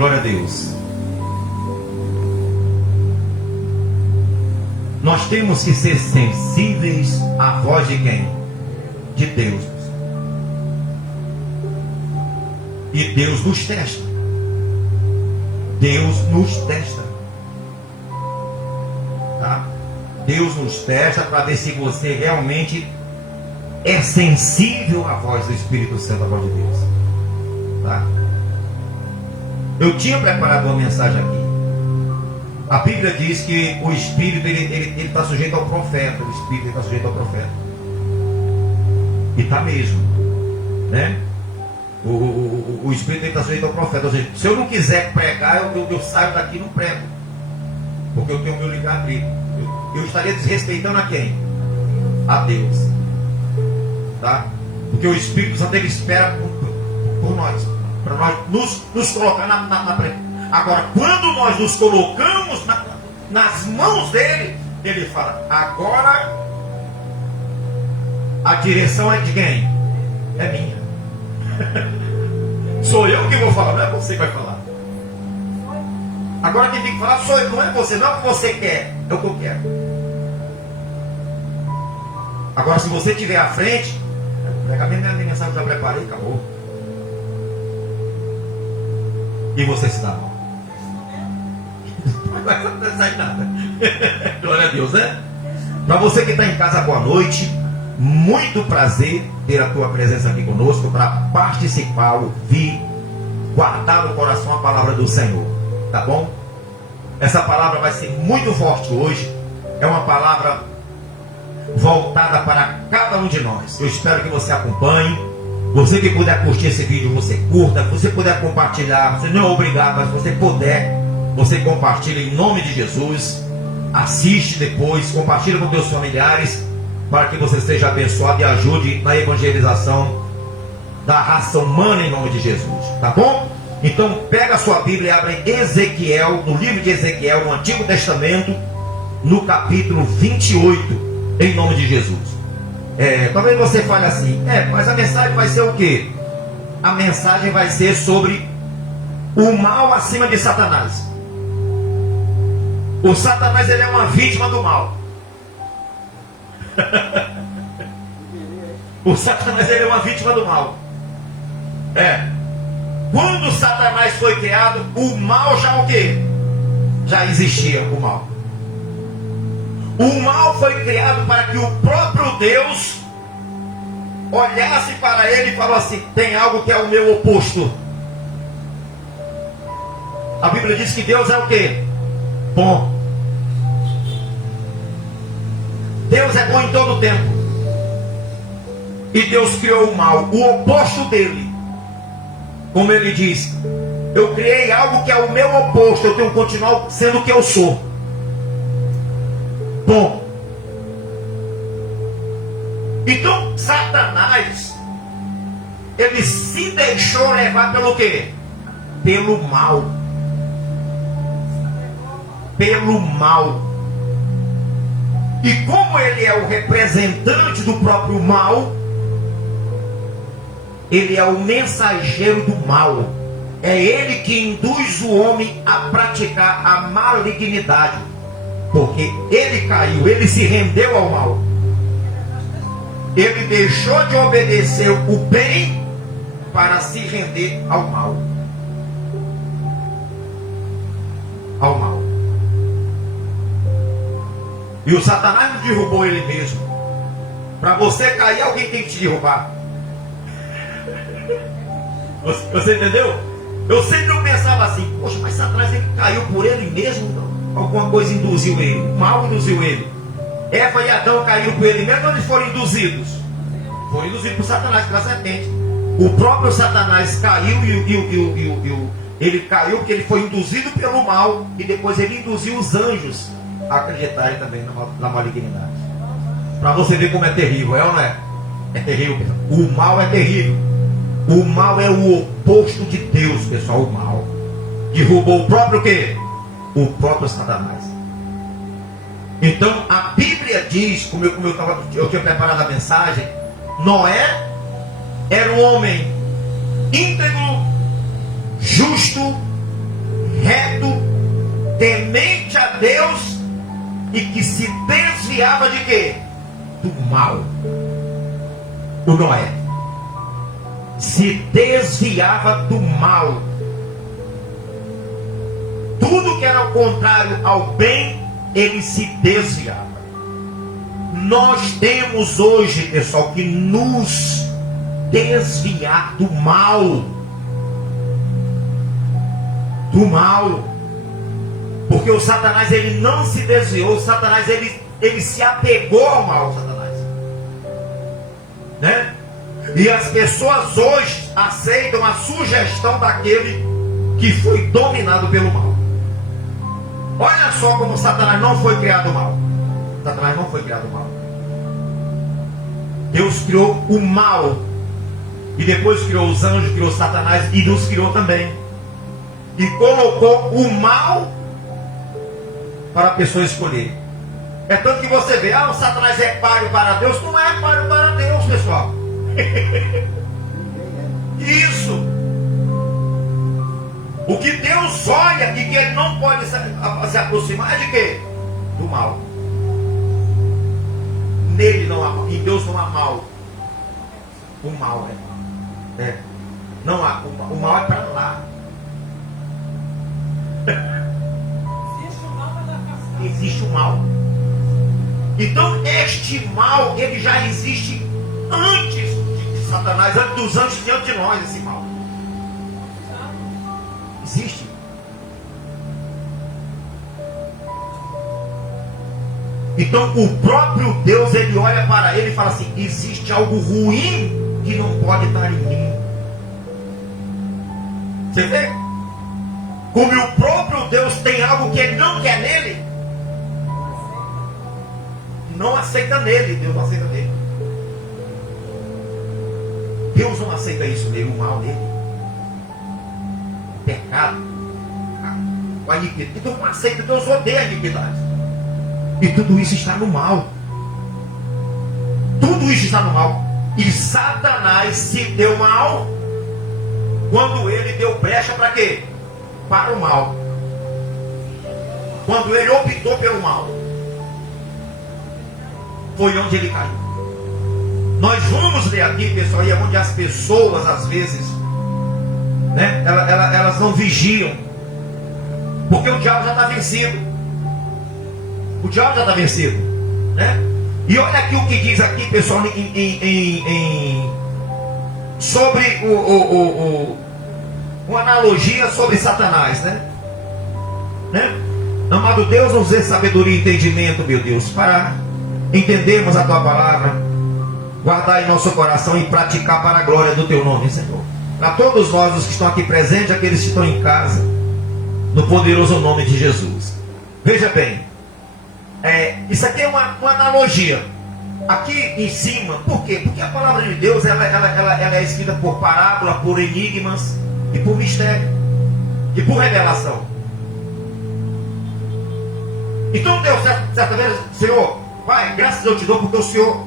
Glória a Deus. Nós temos que ser sensíveis à voz de quem? De Deus. E Deus nos testa. Deus nos testa. Tá? Deus nos testa para ver se você realmente é sensível à voz do Espírito Santo, à voz de Deus. Tá? Eu tinha preparado uma mensagem aqui. A Bíblia diz que o Espírito ele está sujeito ao profeta. O Espírito está sujeito ao profeta. E está mesmo, né? O Espírito está sujeito ao profeta. Ou seja, se eu não quiser pregar, eu saio daqui e não prego, porque eu tenho o meu livre-arbítrio. Eu estaria desrespeitando a quem? A Deus, tá? Porque o Espírito Santo ele espera por nós, para nós nos colocar na frente. Agora, quando nós nos colocamos nas mãos dele, ele fala: agora a direção é de quem? É minha. Sou eu que vou falar, não é você que vai falar. Agora quem tem que falar sou eu, não é você. Não é o que você quer, é o que eu quero. Agora, se você estiver à frente, a minha mensagem já preparei, acabou. E você se dá mal. Não vai acontecer nada. Glória a Deus, né? Para você que está em casa, boa noite. Muito prazer ter a tua presença aqui conosco para participar, ouvir, guardar no coração a palavra do Senhor. Tá bom? Essa palavra vai ser muito forte hoje. É uma palavra voltada para cada um de nós. Eu espero que você acompanhe. Você que puder curtir esse vídeo, você curta. Se você puder compartilhar, você não é obrigado, mas se você puder, você compartilha em nome de Jesus. Assiste depois, compartilha com seus familiares, para que você seja abençoado e ajude na evangelização da raça humana em nome de Jesus. Tá bom? Então pega a sua Bíblia e abre em Ezequiel, no livro de Ezequiel, no Antigo Testamento, no capítulo 28, em nome de Jesus. Talvez você fale assim: mas a mensagem vai ser o quê? A mensagem vai ser sobre o mal acima de Satanás. O Satanás, ele é uma vítima do mal. O Satanás, ele é uma vítima do mal. Quando Satanás foi criado, o mal já o quê? Já existia o mal. O mal foi criado para que o próprio Deus olhasse para ele e falou assim: tem algo que é o meu oposto. A Bíblia diz que Deus é o quê? Bom. Deus é bom em todo o tempo. E Deus criou o mal, o oposto dele. Como ele diz: eu criei algo que é o meu oposto, eu tenho que continuar sendo o que eu sou. Bom. Então Satanás, ele se deixou levar pelo quê? Pelo mal. Pelo mal. E como ele é o representante do próprio mal, ele é o mensageiro do mal. É ele que induz o homem a praticar a malignidade. Porque ele caiu, ele se rendeu ao mal. Ele deixou de obedecer o bem para se render ao mal. Ao mal. E o Satanás não derrubou ele mesmo. Para você cair, alguém tem que te derrubar. Você entendeu? Eu sempre pensava assim: poxa, mas Satanás ele caiu por ele mesmo? Alguma coisa induziu ele. O mal induziu ele. Eva e Adão caíram por ele mesmo, ou eles foram induzidos? Foram induzidos por Satanás, pela serpente. O próprio Satanás caiu ele caiu porque ele foi induzido pelo mal. E depois ele induziu os anjos a acreditarem também na malignidade. Para você ver como é terrível, é ou não é? É terrível, pessoal. O mal é terrível. O mal é o oposto de Deus, pessoal. O mal derrubou o próprio quê? O próprio Satanás. Então a Bíblia diz, como eu tinha preparado a mensagem, Noé era um homem íntegro, justo reto, temente a Deus e que se desviava de quê? Do mal. O Noé se desviava do mal. Tudo que era o contrário ao bem, ele se desviava. Nós temos hoje, pessoal, que nos desviar do mal. Do mal. Porque o Satanás, ele não se desviou. O Satanás, ele se apegou ao mal, Satanás. Né? E as pessoas hoje aceitam a sugestão daquele que foi dominado pelo mal. Olha só como Satanás não foi criado mal. Satanás não foi criado mal. Deus criou o mal. E depois criou os anjos, criou Satanás e nos criou também. E colocou o mal para a pessoa escolher. É tanto que você vê, o Satanás é páreo para Deus. Não é páreo para Deus, pessoal. Isso. O que Deus olha e que ele não pode se aproximar é de quê? Do mal. Nele não há mal. Em Deus não há mal. O mal é. Não há. O mal é para lá. Existe o mal. Então este mal, ele já existe antes de Satanás, antes dos anjos, diante de nós, esse mal. Existe. Então o próprio Deus, ele olha para ele e fala assim: existe algo ruim que não pode estar em mim. Você vê? Como o próprio Deus tem algo que ele não quer nele, não aceita nele, Deus não aceita nele. Deus não aceita isso nele, o mal nele. O pecado, a iniquidade. Deus não aceita, Deus odeia a iniquidade. E tudo isso está no mal. Tudo isso está no mal. E Satanás se deu mal quando ele deu brecha para quê? Para o mal. Quando ele optou pelo mal, foi onde ele caiu. Nós vamos ler aqui, pessoal, e é onde as pessoas às vezes, né, elas não vigiam, porque o diabo já está vencido. O diabo já está vencido, né? E olha aqui o que diz aqui, pessoal, sobre uma analogia sobre Satanás, né? Amado Deus, nos dê sabedoria e entendimento, meu Deus, para entendermos a tua palavra, guardar em nosso coração e praticar para a glória do teu nome, Senhor. Para todos nós, os que estão aqui presentes, aqueles que estão em casa, no poderoso nome de Jesus. Veja bem, isso aqui é uma analogia. Aqui em cima, por quê? Porque a palavra de Deus ela é escrita por parábola, por enigmas e por mistério e por revelação. Então Deus, certa vez, Senhor, Pai, graças eu te dou porque o Senhor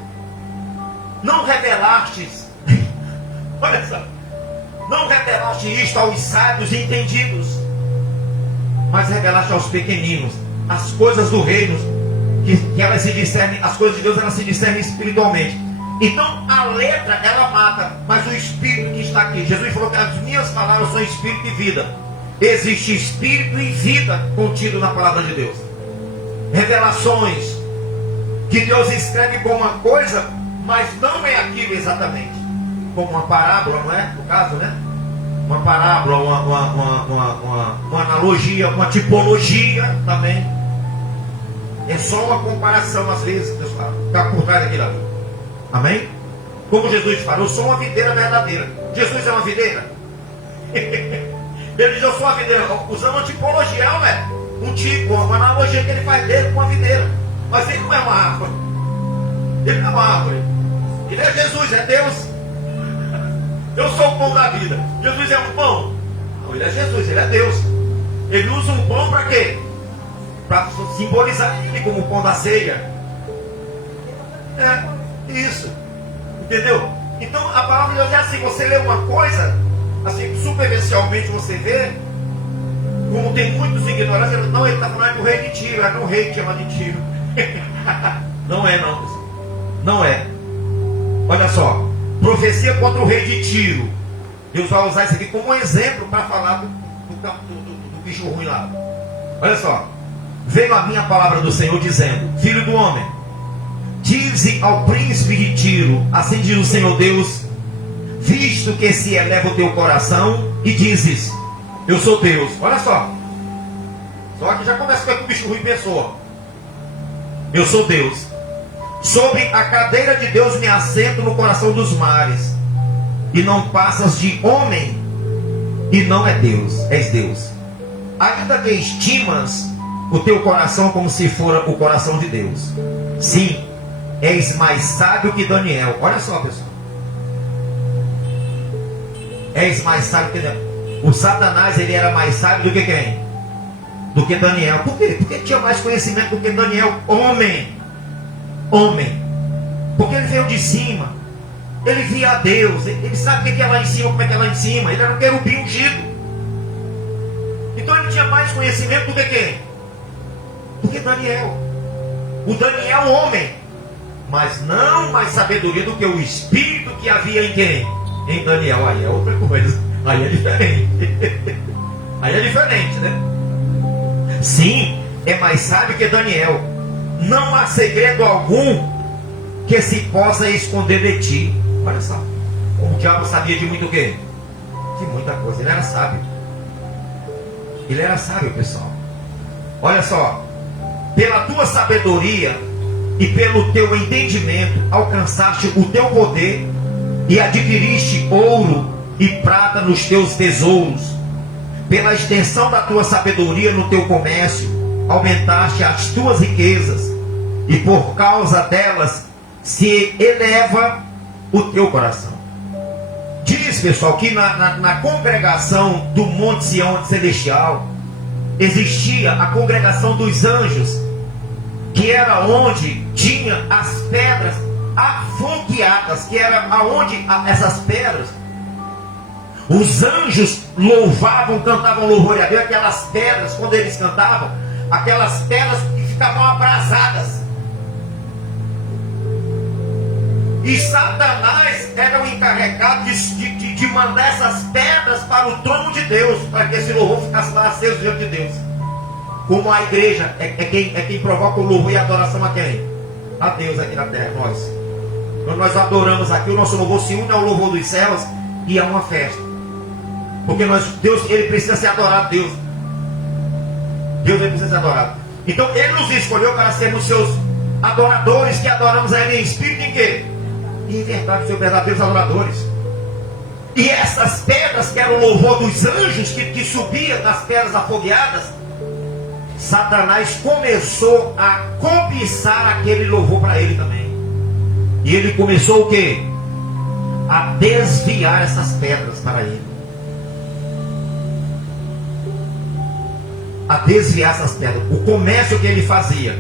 não revelaste, olha só, não revelaste isto aos sábios e entendidos, mas revelaste aos pequeninos as coisas do reino, que elas se discernem, as coisas de Deus elas se discernem espiritualmente. Então a letra ela mata, mas o espírito que está aqui, Jesus falou que as minhas palavras são espírito e vida. Existe espírito e vida contido na palavra de Deus. Revelações que Deus escreve como uma coisa, mas não é aquilo exatamente, como uma parábola, não é? No caso, né? Uma parábola, uma analogia, uma tipologia também. É só uma comparação, às vezes, pessoal, está por trás daquilo ali. Amém? Como Jesus falou, eu sou uma videira verdadeira. Jesus é uma videira? Ele diz, eu sou uma videira, usando uma tipologia, não é? Um tipo, uma analogia que ele faz dele com uma videira. Mas ele não é uma árvore. Ele não é uma árvore. Ele é Jesus, é Deus. Eu sou o pão da vida. Jesus é um pão? Não, ele é Jesus, ele é Deus. Ele usa um pão para quê? Para simbolizar ele como o pão da ceia. Isso. Entendeu? Então a palavra de Deus é assim, você lê uma coisa, assim, superficialmente você vê, Como tem muitos ignorantes, não, ele está falando do rei de Tiro, era um rei que chama de Tiro. Não é, não, pessoal. Não é. Olha só, profecia contra o rei de Tiro. Deus vai usar isso aqui como um exemplo para falar do bicho ruim lá. Olha só, veio a minha palavra do Senhor dizendo: filho do homem, dize ao príncipe de Tiro, assim diz o Senhor Deus, visto que se eleva o teu coração e dizes, eu sou Deus. Olha só, só que já começa com o bicho ruim pensou, eu sou Deus. Sobre a cadeira de Deus me assento no coração dos mares, e não passas de homem, e não é Deus, és Deus. Ainda que estimas o teu coração como se fora o coração de Deus. Sim, és mais sábio que Daniel. Olha só, pessoal. És mais sábio que Daniel. O Satanás, ele era mais sábio do que quem? Do que Daniel. Por quê? Porque ele tinha mais conhecimento do que Daniel. Homem. Porque ele veio de cima. Ele via a Deus. Ele sabe o que é lá em cima, como é que é lá em cima. Ele era um querubim ungido. Então ele tinha mais conhecimento do que quem? Do que Daniel. O Daniel, homem. Mas não mais sabedoria do que o espírito que havia em quem? Em Daniel. Aí é outra coisa. Aí é diferente. Aí é diferente, né? Sim, é mais sábio que Daniel. Não há segredo algum que se possa esconder de ti. Olha só. O diabo sabia de muito o quê? De muita coisa. Ele era sábio. Ele era sábio, pessoal. Olha só. Pela tua sabedoria e pelo teu entendimento alcançaste o teu poder e adquiriste ouro e prata nos teus tesouros. Pela extensão da tua sabedoria no teu comércio aumentaste as tuas riquezas, e por causa delas se eleva o teu coração. Diz, pessoal, que na congregação do Monte Sião Celestial existia a congregação dos anjos, que era onde tinha as pedras afogueadas, que era aonde essas pedras, os anjos louvavam, cantavam louvor a Deus. Aquelas pedras, quando eles cantavam, aquelas pedras que ficavam abrasadas. E Satanás era o encarregado de mandar essas pedras para o trono de Deus, para que esse louvor ficasse lá aceso diante de Deus. Como a igreja é quem provoca o louvor e a adoração a quem? A Deus aqui na terra, nós. Quando nós adoramos aqui, o nosso louvor se une ao louvor dos céus e é uma festa. Porque Deus, ele precisa ser adorado, Deus. Deus, ele precisa ser adorado. Então ele nos escolheu para sermos seus adoradores, que adoramos a ele em espírito e em quê? E em verdade, seus verdadeiros adoradores. E essas pedras, que eram o louvor dos anjos, que subia das pedras afogueadas, Satanás começou a cobiçar aquele louvor para ele também. E ele começou o quê? A desviar essas pedras para ele. A desviar essas pedras. O comércio que ele fazia.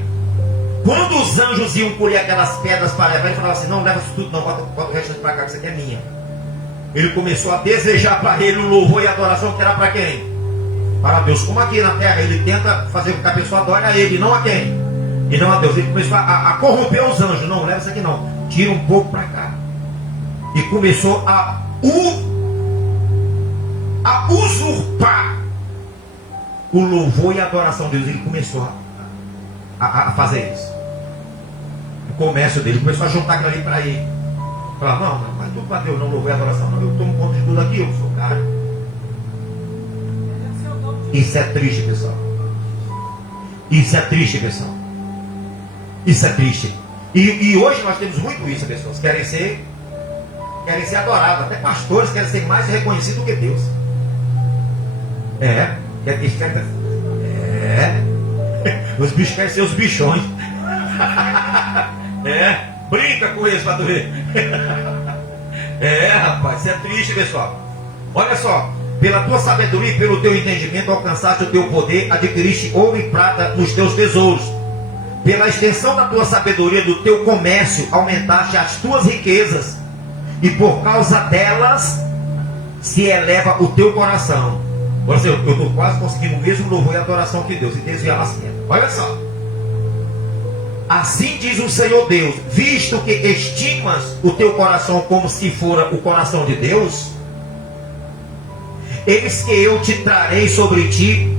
Quando os anjos iam colher aquelas pedras para levar, ele falava assim: não leva isso tudo não, bota o resto para cá, que isso aqui é minha. Ele começou a desejar para ele o louvor e a adoração que era para quem? Para Deus. Como aqui na terra ele tenta fazer com que a pessoa adore a ele, não a quem? E não a Deus. Ele começou a corromper os anjos. Não, leva isso aqui não, tira um pouco para cá. E começou a usurpar o louvor e a adoração de Deus. Ele começou a fazer isso. O comércio dele começou a juntar aquilo ali para ele. Falar: não, mas tudo para Deus, não louvor e adoração. Não, eu tomo conta de tudo aqui, eu sou cara. Isso é triste, pessoal. Isso é triste, pessoal. Isso é triste. E hoje nós temos muito isso, pessoas. Querem ser adorados. Até pastores querem ser mais reconhecidos do que Deus. Os bichos querem ser os bichões. Brinca com isso para tu ver. Rapaz, isso é triste, pessoal. Olha só. Pela tua sabedoria e pelo teu entendimento alcançaste o teu poder, adquiriste ouro e prata nos teus tesouros. Pela extensão da tua sabedoria, do teu comércio, aumentaste as tuas riquezas, e por causa delas se eleva o teu coração. Agora assim, eu estou quase conseguindo o mesmo louvor e adoração que Deus, e desviar as quedas. Olha só. Assim diz o Senhor Deus: visto que estimas o teu coração como se fora o coração de Deus, eis que eu te trarei sobre ti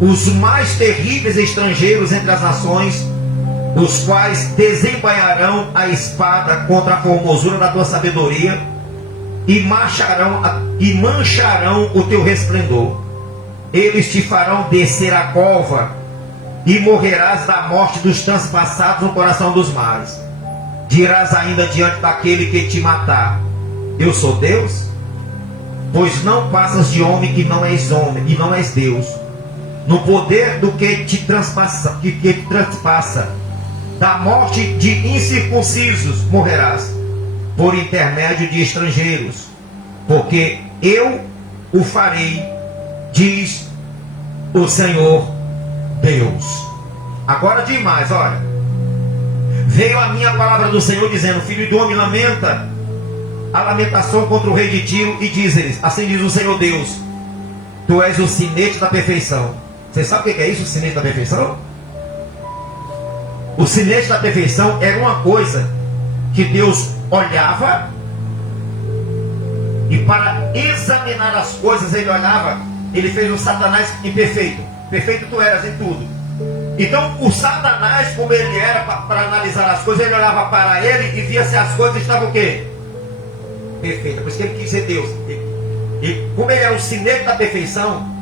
os mais terríveis estrangeiros entre as nações, os quais desembainharão a espada contra a formosura da tua sabedoria e mancharão o teu resplendor. Eles te farão descer a cova e morrerás da morte dos transpassados no coração dos mares. Dirás ainda diante daquele que te matar: eu sou Deus? Pois não passas de homem que não és homem e não és Deus. No poder do que te transpassa, da morte de incircuncisos morrerás, por intermédio de estrangeiros, porque eu o farei, diz o Senhor Deus. Agora demais, olha. Veio a minha palavra do Senhor dizendo: filho do homem, lamenta a lamentação contra o rei de Tiro e diz-lhes: assim diz o Senhor Deus, tu és o sinete da perfeição. Você sabe o que é isso, o sinete da perfeição? O sinete da perfeição era uma coisa que Deus olhava, e para examinar as coisas ele olhava. Ele fez o Satanás imperfeito. Perfeito tu eras em tudo. Então o Satanás, como ele era para analisar as coisas, ele olhava para ele e via se as coisas estavam o quê? Perfeitas. Por isso que ele quis ser Deus. E como ele era o sinete da perfeição,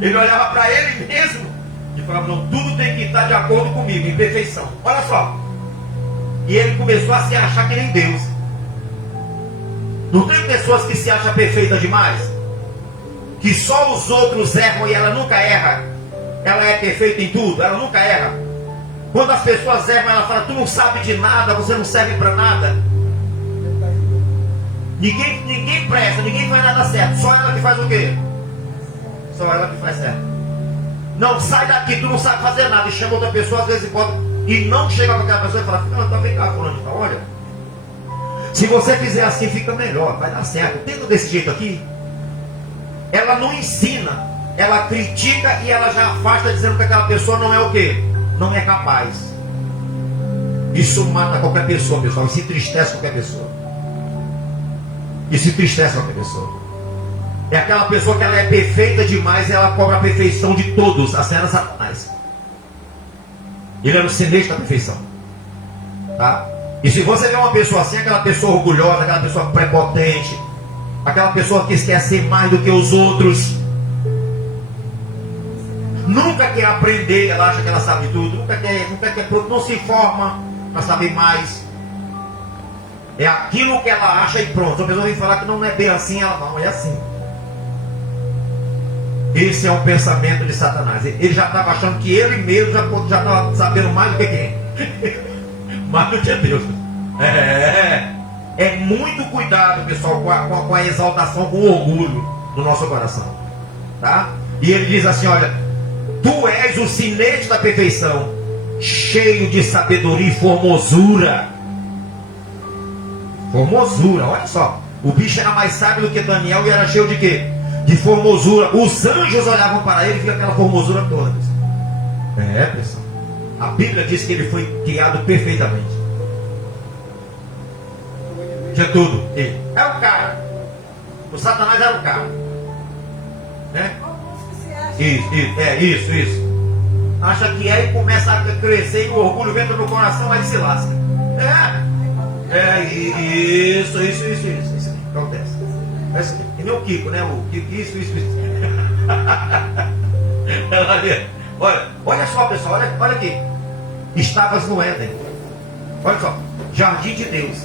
ele olhava para ele mesmo e falava: não, tudo tem que estar de acordo comigo, em perfeição. Olha só. E ele começou a se achar que nem Deus. Não tem pessoas que se acham perfeitas demais? Que só os outros erram e ela nunca erra. Ela é perfeita em tudo, ela nunca erra. Quando as pessoas erram, ela fala: tu não sabe de nada, você não serve para nada. Ninguém presta, ninguém faz nada certo. Só ela que faz o quê? Só ela que faz certo. Não, sai daqui, tu não sabe fazer nada. E chama outra pessoa, às vezes pode, e não chega para aquela pessoa e fala: não, então vem cá, fulano, olha, se você fizer assim fica melhor, vai dar certo. Tendo desse jeito aqui, ela não ensina, ela critica e ela já afasta, dizendo que aquela pessoa não é o quê? Não é capaz. Isso mata qualquer pessoa, pessoal. Isso entristece qualquer pessoa. Isso entristece qualquer pessoa. É aquela pessoa que ela é perfeita demais e ela cobra a perfeição de todos, assim era Satanás. Ele era o sinete da perfeição, tá? E se você vê uma pessoa assim, aquela pessoa orgulhosa, aquela pessoa prepotente, aquela pessoa que quer ser mais do que os outros, nunca quer aprender, ela acha que ela sabe tudo, nunca quer, não se informa para saber mais. É aquilo que ela acha e pronto. A pessoa vem falar que não é bem assim, ela não, é assim. Esse é um pensamento de Satanás. Ele já estava achando que ele mesmo já estava sabendo mais do que quem? Mais do que Deus. É muito cuidado, pessoal, com a exaltação, com o orgulho do nosso coração, tá? E ele diz assim: olha, tu és o sinete da perfeição, cheio de sabedoria e formosura. Formosura, olha só. O bicho era mais sábio do que Daniel e era cheio de quê? De formosura. Os anjos olhavam para ele e viam aquela formosura toda. Pessoal. A Bíblia diz que ele foi criado perfeitamente. Tinha tudo. Ele é o cara. O Satanás era o cara. Né? Isso. Acha que é e começa a crescer e o orgulho entra no coração, aí se lasca. Isso acontece. É meu Kiko, né? O Kiko, isso. Olha só, pessoal, olha aqui. Estavas no Éden. Olha só, jardim de Deus.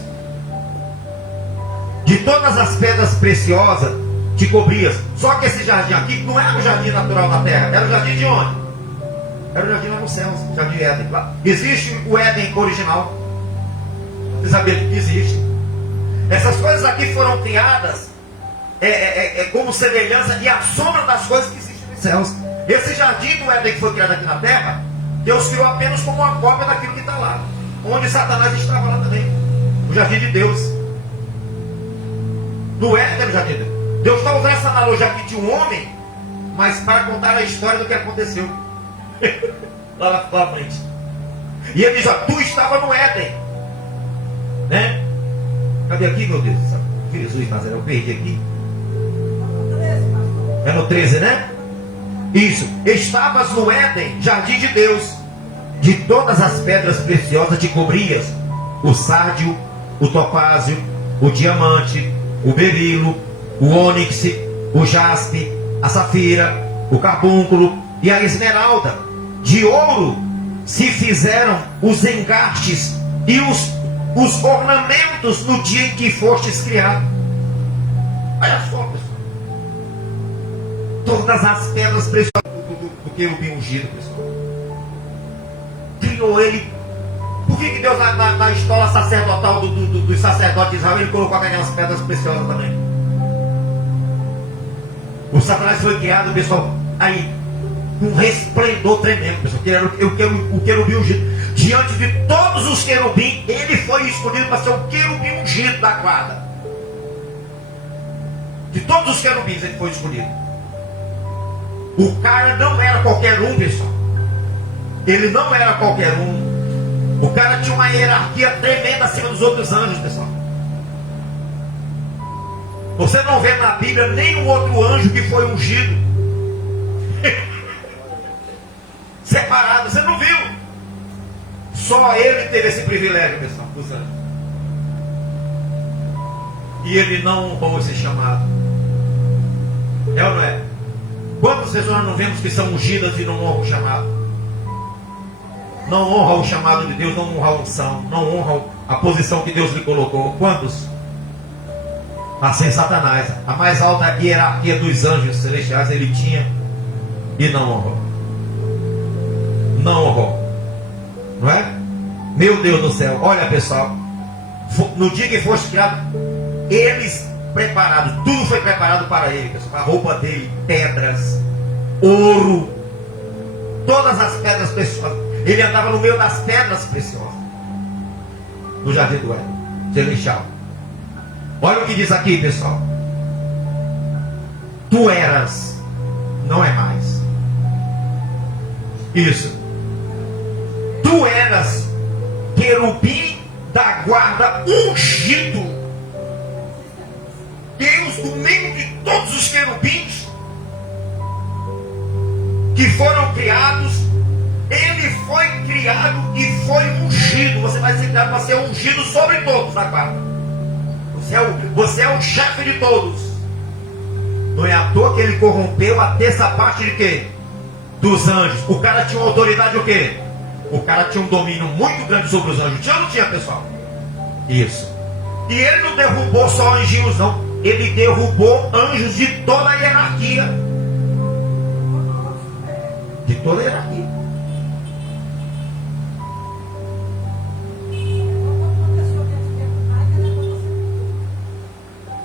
De todas as pedras preciosas te cobrias. Só que esse jardim aqui não era o jardim natural da terra. Era o jardim de onde? Era o jardim lá nos céus, jardim de Éden. Existe o Éden original. Você sabia que existe? Essas coisas aqui foram criadas como semelhança e a sombra das coisas que existem nos céus. Esse jardim do Éden que foi criado aqui na terra, Deus criou apenas como uma cópia daquilo que está lá, onde Satanás estava lá também. O jardim de Deus. No Éden era o jardim de Deus. Deus está usando essa analogia aqui de um homem, mas para contar a história do que aconteceu lá na frente. E ele diz, ó, tu estava no Éden, né? Cadê aqui, meu Deus? Jesus Nazaré, eu perdi aqui. É no 13, né? Isso. Estavas no Éden, jardim de Deus. De todas as pedras preciosas te cobrias: o sárdio, o topázio, o diamante, o berilo, o ônix, o jaspe, a safira, o carbúnculo e a esmeralda. De ouro se fizeram os engastes e os ornamentos no dia em que fostes criado. Olha só, pessoal. Todas as pedras preciosas do querubim ungido, pessoal. Criou ele. Por que Deus na escola sacerdotal dos sacerdotes de Israel, ele colocou aquelas pedras preciosas também? O Satanás foi criado, pessoal, aí, com um resplendor tremendo, pessoal, que era o querubim ungido. Diante de todos os querubins, ele foi escolhido para ser o querubim ungido da guarda. De todos os querubins, ele foi escolhido. O cara não era qualquer um, pessoal. Ele não era qualquer um. O cara tinha uma hierarquia tremenda acima dos outros anjos, pessoal. Você não vê na Bíblia nenhum outro anjo que foi ungido separado, você não viu. Só ele teve esse privilégio, pessoal, dos anjos. E ele não honrou esse chamado. É ou não é? Quantas pessoas nós não vemos que são ungidas e não honram o chamado? Não honram o chamado de Deus, não honram a unção, não honram a posição que Deus lhe colocou. Quantos? Assim Satanás, a mais alta hierarquia dos anjos celestiais, ele tinha e não honrou. Não honrou. Não é? Meu Deus do céu, olha pessoal, no dia que foste criado, eles preparados, tudo foi preparado para ele, pessoal. A roupa dele, pedras, ouro, todas as pedras preciosas. Ele andava no meio das pedras preciosas no jardim do Éden celestial. Olha o que diz aqui, pessoal. Tu eras, não é mais. Isso. Tu eras querubim da guarda ungido. Deus, do meio de todos os querubins que foram criados, ele foi criado e foi ungido. Você vai ser criado para ser ungido sobre todos da guarda. Você é o chefe de todos. Não é à toa que ele corrompeu a terça parte de quê? Dos anjos. O cara tinha uma autoridade o quê? O cara tinha um domínio muito grande sobre os anjos. Tinha ou não tinha, pessoal? Isso. E ele não derrubou só anjinhos, não. Ele derrubou anjos de toda a hierarquia. De toda a hierarquia.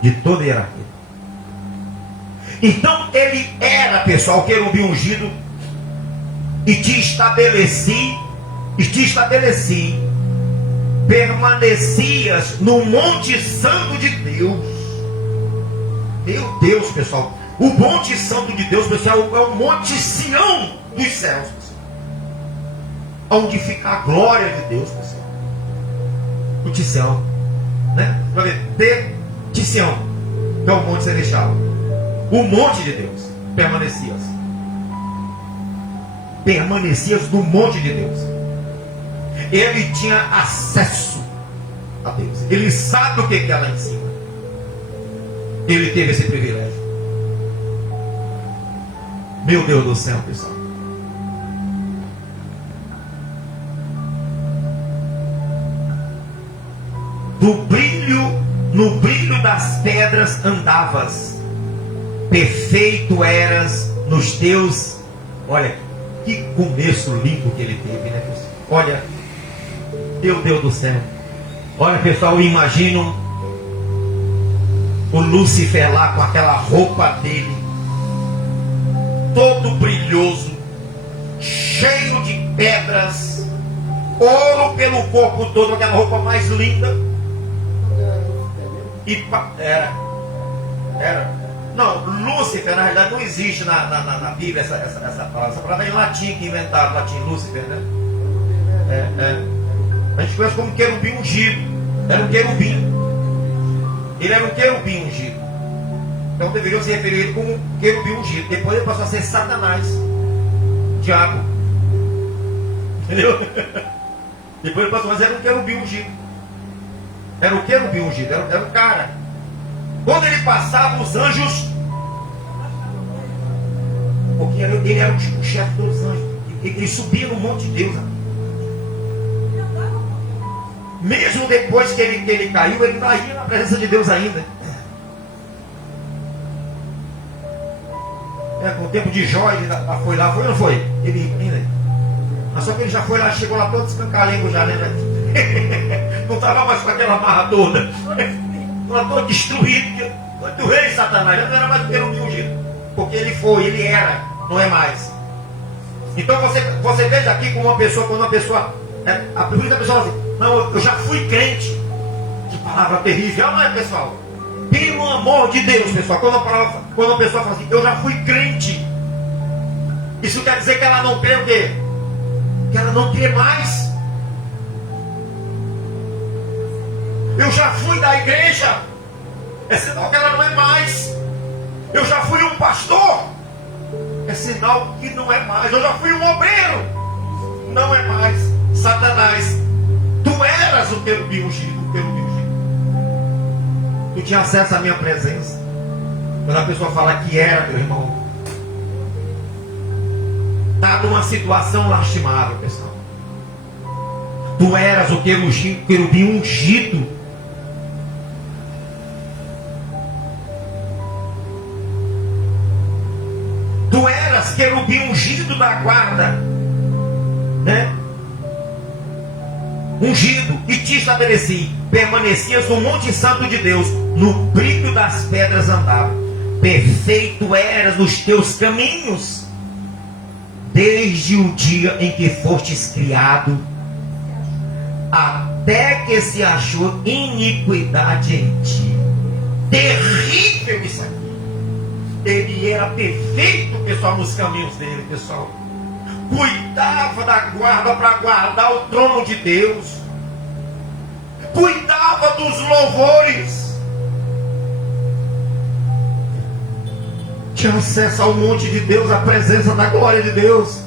De toda a hierarquia. Então ele era, pessoal, querubim ungido, e te estabeleci, permanecias no Monte Santo de Deus. Meu Deus, pessoal, o Monte Santo de Deus, pessoal, é o Monte Sião dos céus, pessoal, onde fica a glória de Deus, pessoal. O Sião, né? Para ver, Sião, que é o Monte Celestial, o Monte de Deus. Permanecias no Monte de Deus. Ele tinha acesso a Deus. Ele sabe o que é lá em cima. Ele teve esse privilégio. Meu Deus do céu, pessoal. No brilho das pedras andavas. Perfeito eras nos teus. Olha, que começo lindo que ele teve, né, pessoal? Olha, meu Deus do céu. Olha, pessoal, eu imagino o Lúcifer lá com aquela roupa dele, todo brilhoso, cheio de pedras, ouro pelo corpo todo, aquela roupa mais linda. E era. Não, Lúcifer, na realidade, não existe na Bíblia essa palavra. Essa palavra é em latim que inventaram, latim, Lúcifer, né? A gente conhece como querubim ungido. Era um querubim. Ele era um querubim ungido. Então deveriam se referir a ele como querubim ungido. Depois ele passou a ser Satanás, diabo. Entendeu? Depois ele passou, mas era um querubim ungido. Era o querubim ungido, era o cara. Quando ele passava, os anjos, porque ele era o chefe dos anjos, ele subia no monte de Deus. Mesmo depois que ele caiu, ele caía na presença de Deus ainda. Com o tempo de Jó, ele foi lá, foi ou não foi? Ele ainda. Mas só que ele já foi lá, chegou lá todo escancalengo já, né? Não estava mais com aquela marra toda. Estava todo destruído. Do rei Satanás, já não era mais o querubim ungido. Porque ele era, não é mais. Então você veja aqui como uma pessoa, quando uma pessoa. A primeira pessoa fala assim, não, eu já fui crente. Que palavra terrível, não é, pessoal? Pelo amor de Deus, pessoal, quando a pessoa fala assim, eu já fui crente, isso quer dizer que ela não crê o quê? Que ela não crê mais. Eu já fui da igreja, é sinal que ela não é mais. Eu já fui um pastor, é sinal que não é mais. Eu já fui um obreiro, não é mais. Satanás, tu eras o querubim ungido, tu tinha acesso à minha presença. Quando a pessoa fala que era, meu irmão, está numa situação lastimável, pessoal. Tu eras o querubim ungido. Tu eras querubim ungido da guarda, né? Ungido, e te estabeleci. Permanecias no monte santo de Deus, no brilho das pedras andava. Perfeito eras nos teus caminhos, desde o dia em que fostes criado, até que se achou iniquidade em ti. Terrível isso aqui. Ele era perfeito, pessoal, nos caminhos dele, pessoal. Cuidava da guarda para guardar o trono de Deus. Cuidava dos louvores. Tinha acesso ao monte de Deus, à presença da glória de Deus.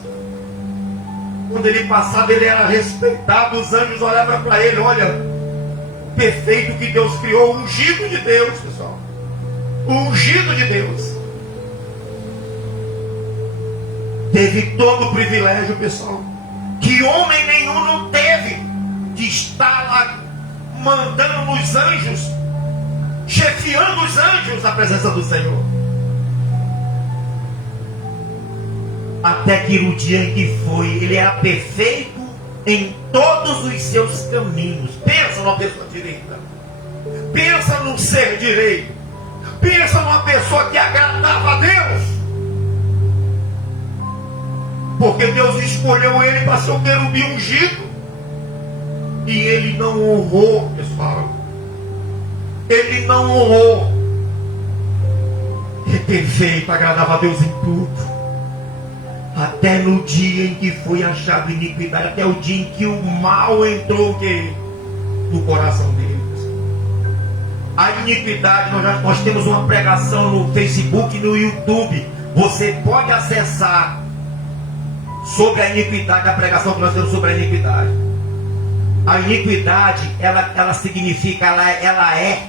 Quando ele passava, ele era respeitado. Os anjos olhavam para ele, olha, perfeito que Deus criou, o ungido de Deus, pessoal. O ungido de Deus. Teve todo o privilégio, pessoal, que homem nenhum não teve, de estar lá mandando os anjos, chefiando os anjos na presença do Senhor. Até que no dia em que foi, ele era perfeito em todos os seus caminhos. Pensa numa pessoa direita, pensa num ser direito, pensa numa pessoa que agradava a Deus. Porque Deus escolheu ele para ser um querubim ungido. E ele não honrou, pessoal. Ele não honrou. É perfeito, agradava a Deus em tudo. Até no dia em que foi achado iniquidade. Até o dia em que o mal entrou no coração dele. A iniquidade, nós temos uma pregação no Facebook e no YouTube. Você pode acessar sobre a iniquidade, a pregação que nós temos sobre a iniquidade. A iniquidade, ela significa, ela é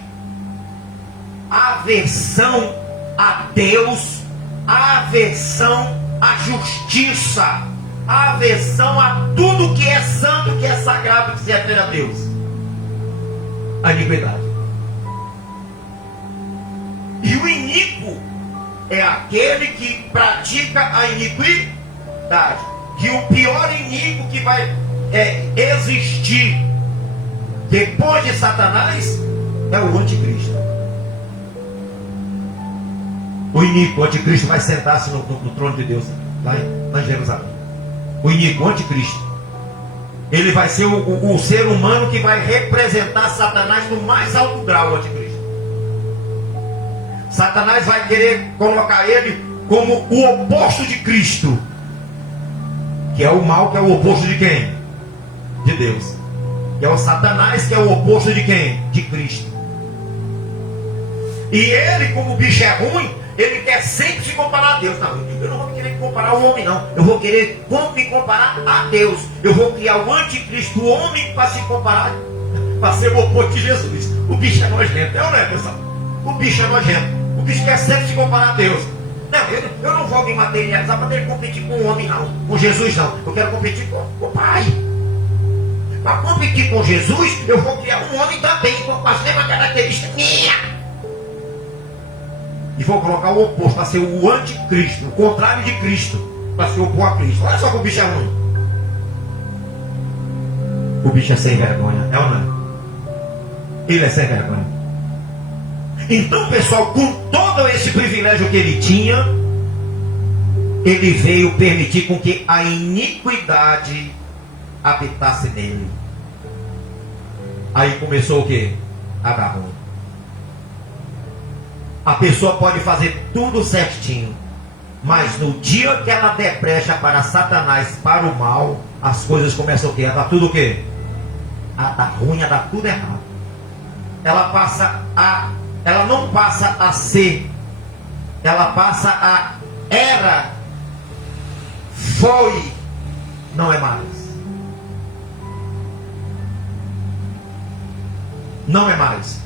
aversão a Deus, aversão à justiça, aversão a tudo que é santo, que é sagrado, que se refere a Deus. A iniquidade. E o iníquo é aquele que pratica a iniquidade. Que o pior inimigo que vai existir depois de Satanás é o anticristo. O iníquo, o anticristo, vai sentar-se no trono de Deus lá em Jerusalém. O iníquo, o anticristo, ele vai ser o ser humano que vai representar Satanás no mais alto grau, o anticristo. Satanás vai querer colocar ele como o oposto de Cristo, que é o mal, que é o oposto de quem? De Deus. Que é o Satanás, que é o oposto de quem? De Cristo. E ele, como o bicho é ruim, ele quer sempre se comparar a Deus. Não, eu não vou querer comparar ao homem, não. Eu vou querer me comparar a Deus. Eu vou criar o anticristo, o homem, para se comparar, para ser o oposto de Jesus. O bicho é nojento, é ou não é, pessoal? O bicho é nojento. O bicho quer sempre se comparar a Deus. Não, eu não vou me materializar para ter que competir com o homem, não. Com Jesus, não. Eu quero competir com o Pai. Para competir com Jesus, eu vou criar um homem também, com as mesmas características minhas. E vou colocar o oposto, para ser o anticristo, o contrário de Cristo, para se opor a Cristo. Olha só que o bicho é ruim. O bicho é sem vergonha, é ou não é? Ele é sem vergonha. Então, pessoal, com todo esse privilégio que ele tinha, ele veio permitir com que a iniquidade habitasse nele. Aí começou o que? A dar ruim. A pessoa pode fazer tudo certinho, mas no dia que ela der brecha para Satanás, para o mal, as coisas começam o quê? A dar tudo o quê? A dar ruim, a dar tudo errado. Ela não passa a ser, ela passa a era, foi, não é mais. Não é mais.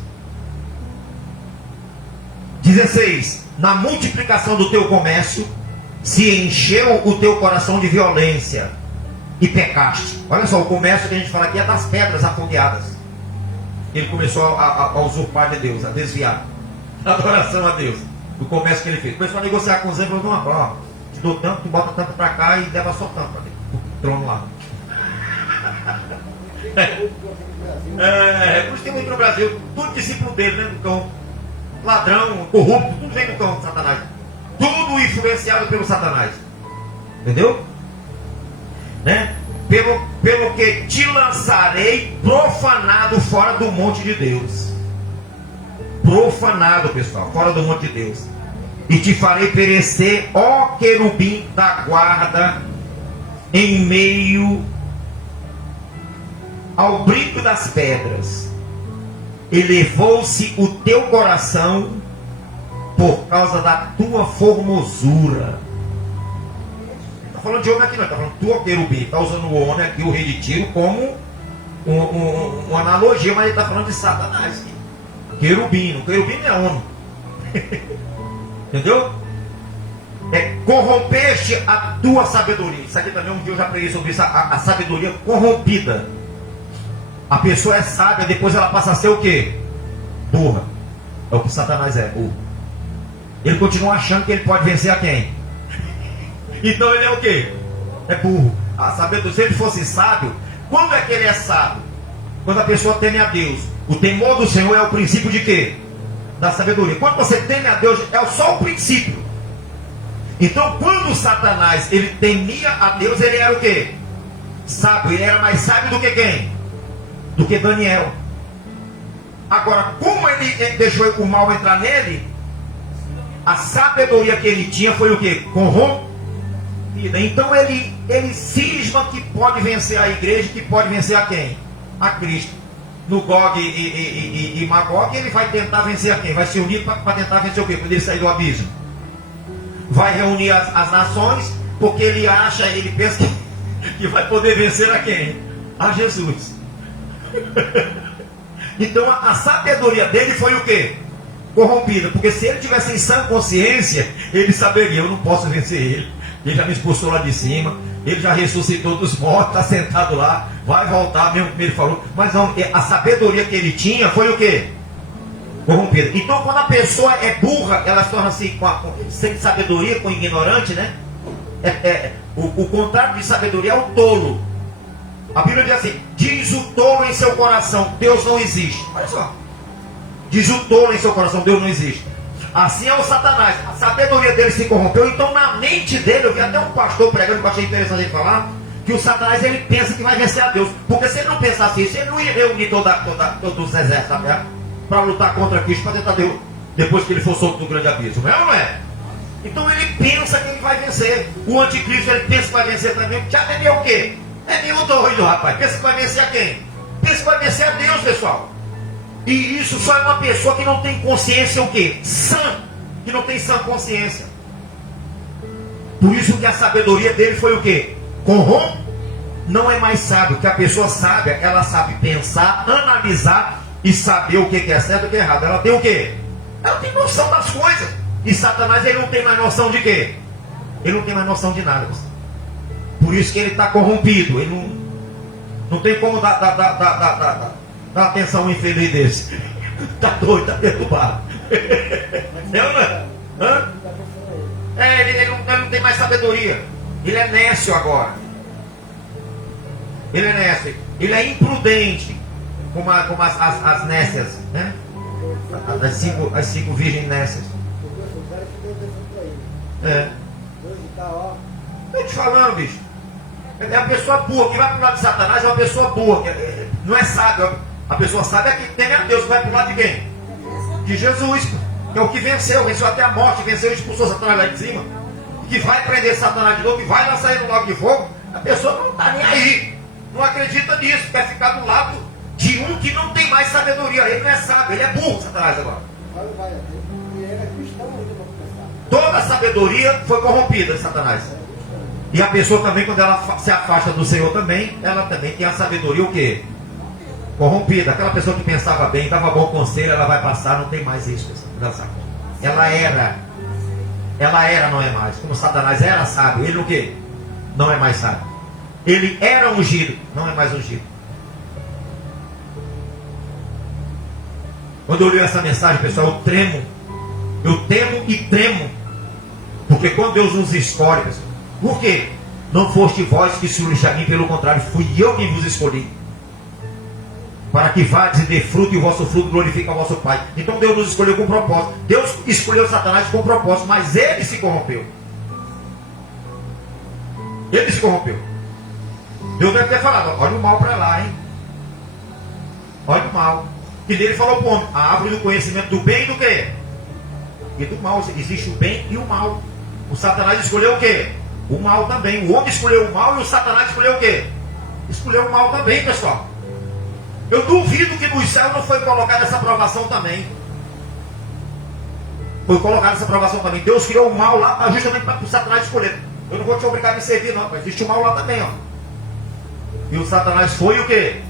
16. Na multiplicação do teu comércio, se encheu o teu coração de violência e pecaste. Olha só, o comércio que a gente fala aqui é das pedras afogueadas. Ele começou a usurpar de Deus, a desviar a adoração a Deus, do comércio que ele fez. Começou a negociar com os anjos, falou, não, ó, te dou tanto, tu bota tanto para cá e leva só tanto para dentro, o trono lá. Por isso tem muito no Brasil, tudo discípulo dele, né, do cão. Ladrão, corrupto, tudo vem do cão, Satanás. Tudo influenciado pelo Satanás. Entendeu? Né? Pelo que te lançarei profanado fora do monte de Deus. Profanado, pessoal, fora do monte de Deus. E te farei perecer, ó querubim da guarda, em meio ao brinco das pedras. Elevou-se o teu coração por causa da tua formosura. Está falando de homem aqui, não, está falando tu, querubim. Está usando o homem aqui, o rei de Tiro, como uma analogia, mas ele está falando de Satanás. Querubim, querubim não é homem. Entendeu? Corrompeste a tua sabedoria. Isso aqui também um dia eu já preguei sobre isso, a sabedoria corrompida. A pessoa é sábia, depois ela passa a ser o quê? Burra. É o que Satanás é, burro. Ele continua achando que ele pode vencer a quem? Então ele é o quê? É burro. A sabedoria, se ele fosse sábio, quando é que ele é sábio? Quando a pessoa teme a Deus. O temor do Senhor é o princípio de quê? Da sabedoria. Quando você teme a Deus, é só o princípio. Então quando Satanás, ele temia a Deus, ele era o quê? Sábio. Ele era mais sábio do que quem? Do que Daniel. Agora, como ele deixou o mal entrar nele, a sabedoria que ele tinha foi o que? Corrompida. Então ele cisma que pode vencer a igreja, que pode vencer a quem? A Cristo. No Gog e Magog, ele vai tentar vencer a quem? Vai se unir para tentar vencer o quê? Quando ele sair do abismo. Vai reunir as nações, porque ele acha, ele pensa que vai poder vencer a quem? A Jesus. Então a sabedoria dele foi o quê? Corrompida. Porque se ele tivesse em sã consciência, ele saberia, eu não posso vencer ele. Ele já me expulsou lá de cima, ele já ressuscitou dos mortos, está sentado lá, vai voltar mesmo como ele falou. Mas não, a sabedoria que ele tinha foi o quê? Corrompida. Então quando a pessoa é burra, ela se torna assim, sem sabedoria, com ignorante, né? O contrário de sabedoria é o tolo. A Bíblia diz assim, diz o tolo em seu coração, Deus não existe. Olha só. Diz o tolo em seu coração, Deus não existe. Assim é o Satanás. A sabedoria dele se corrompeu. Então na mente dele, eu vi até um pastor pregando, que eu achei interessante ele falar, que o Satanás ele pensa que vai vencer a Deus. Porque se ele não pensasse isso, ele não ia reunir todos os exércitos para lutar contra Cristo, para tentar depois que ele for solto do grande abismo, é ou não é? Então ele pensa que ele vai vencer. O anticristo, ele pensa que vai vencer também. Já entendeu o quê? É meio doido, rapaz. Pensa que vai vencer a quem? Pensa que vai vencer a Deus, pessoal. E isso só é uma pessoa que não tem consciência o quê? Sã. Que não tem sã consciência. Por isso que a sabedoria dele foi o quê? Corrompe. Não é mais sábio. Que a pessoa sábia, ela sabe pensar, analisar e saber o que é certo e o que é errado. Ela tem o quê? Ela tem noção das coisas. E Satanás, ele não tem mais noção de quê? Ele não tem mais noção de nada. Por isso que ele está corrompido. Ele não tem como dar atenção a um infeliz desse. Está doido, está perturbado. Ele não tem mais sabedoria. Ele é nécio agora. Ele é nécio. Ele é imprudente. Como as nécias, né? As cinco virgens nécias. Estou te falando, bicho. É uma pessoa burra. Que vai para o lado de Satanás é uma pessoa burra. Não é sábio. A pessoa sábia é que teme a Deus. Vai para o lado de quem? De Jesus. Que é o que venceu. Venceu até a morte. Venceu e expulsou Satanás lá de cima. Que vai prender Satanás de novo. E vai lançar ele no lago de fogo. A pessoa não está nem aí. Não acredita nisso. Quer ficar do lado de um que não tem mais sabedoria. Ele não é sábio. Ele é burro, Satanás agora. Toda a sabedoria foi corrompida de Satanás. E a pessoa também, quando ela se afasta do Senhor também, ela também tem a sabedoria o quê? Corrompida. Aquela pessoa que pensava bem, dava bom conselho, ela vai passar, não tem mais isso. Ela era, não é mais. Como Satanás era sábio, ele o quê? Não é mais sábio. Ele era ungido, não é mais ungido. Quando eu li essa mensagem, pessoal, eu temo e tremo. Porque quando Deus nos escolhe, pessoal, por quê? Não foste vós que se uniram a mim, pelo contrário, fui eu quem vos escolhi. Para que vades e dê fruto, e o vosso fruto glorifique ao vosso Pai. Então Deus nos escolheu com propósito. Deus escolheu Satanás com propósito, mas ele se corrompeu. Ele se corrompeu. Deus deve ter falado, olha o mal para lá, hein? Olha o mal. E dele falou para o homem, a árvore do conhecimento do bem e do quê? E do mal. Existe o bem e o mal. O Satanás escolheu o quê? O mal também. O homem escolheu o mal e o Satanás escolheu o quê? Escolheu o mal também, pessoal. Eu duvido que no céu não foi colocada essa aprovação também. Foi colocada essa aprovação também. Deus criou o mal lá justamente para o Satanás escolher. Eu não vou te obrigar a me servir não, mas existe o mal lá também, ó. E o Satanás foi o quê?